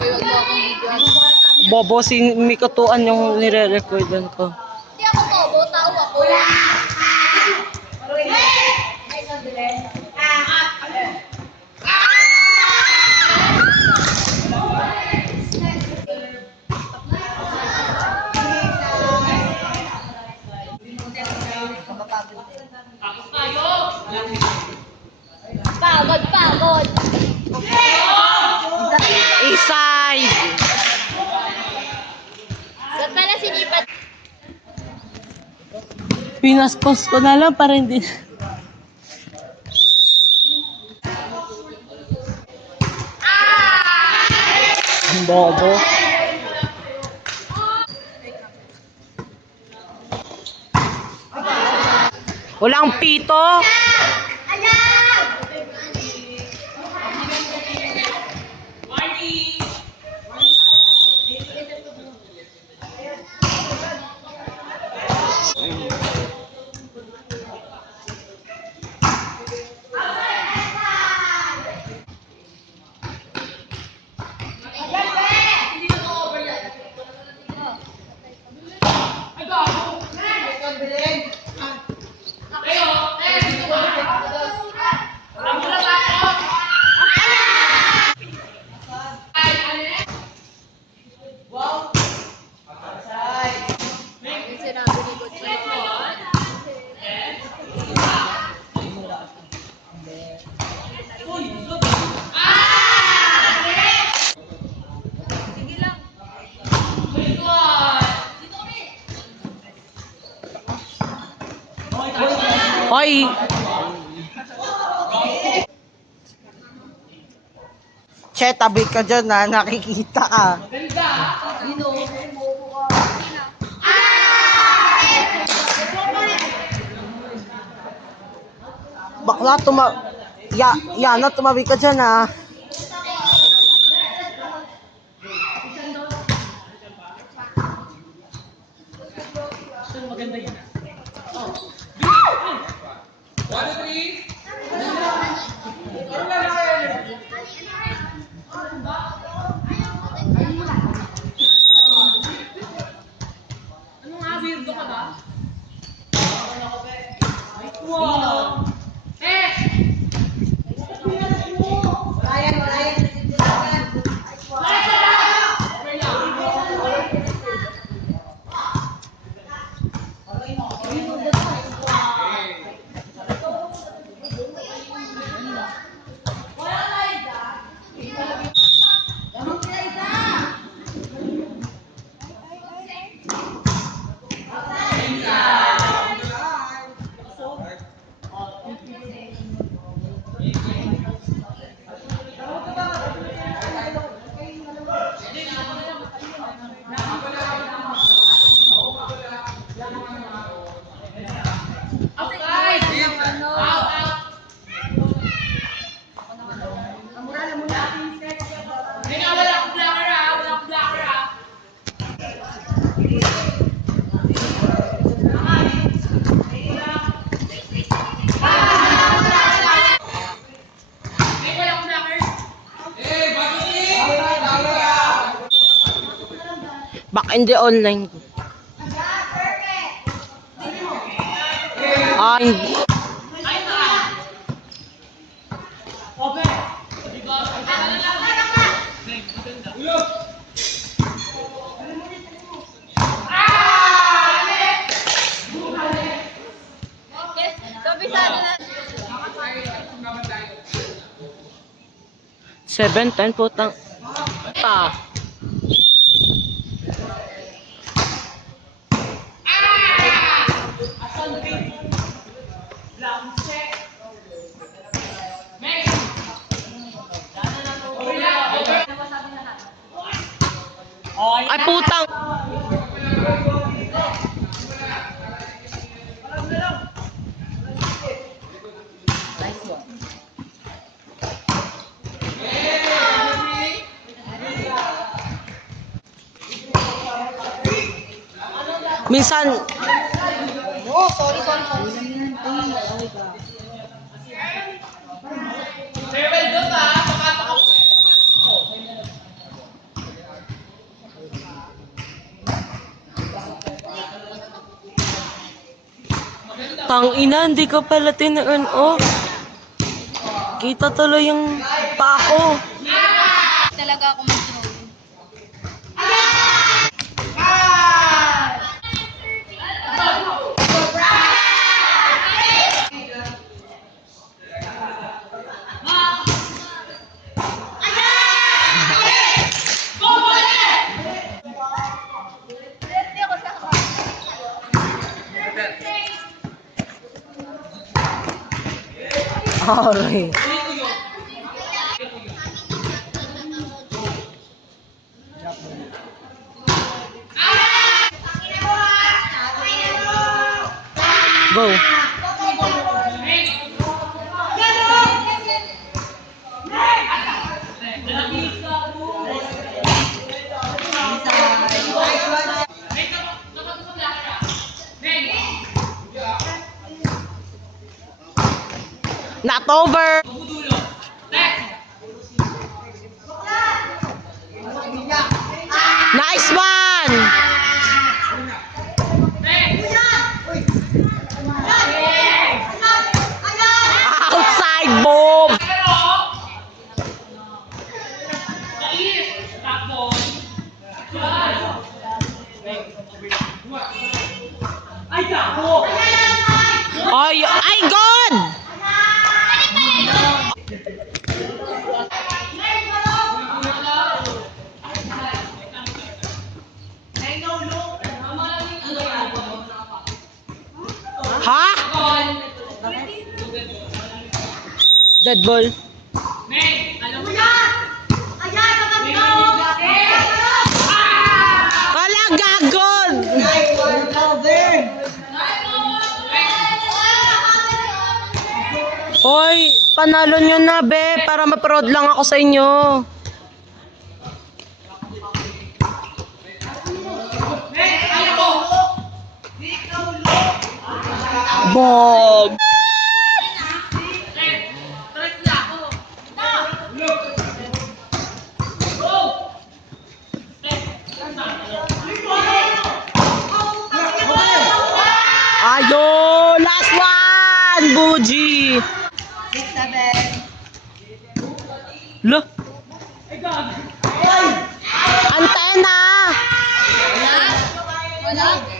Huwag mo akong videoan. Bobo, si Mikotuan yung nire-recordan ko. Hindi ako bobo, tao ako. Pagod, pagod. Isay! Ba't pala sinipat? Pinaspos ko na lang para hindi. Ang bobo. Walang pito. Yung sinabi ni Coach mo. Sige lang. Hoy! Che, tabi ka dyan na, nakikita ka. Bakla, Yana, tumabi ka dyan ha. Back in the online. Ah, hindi. Kabisado na. 7-10 putang. Ah. Ay putang. Minsan, Oh, sorry, sorry, sorry. Tang ina, hindi ka pala tin-earn off. Kita tuloy yung pako. Talaga ako mag-drawing. Alright. Go. Not over. Nice one. Outside bomb. Ay, God! Ha? Dead ball. Wala, gagod! Hoy, panalo nyo na, be, para ma-proud lang ako sa inyo. Bob! Ayo! Last one! Buji! 6-7. Lo! Antena! Wala? Wala?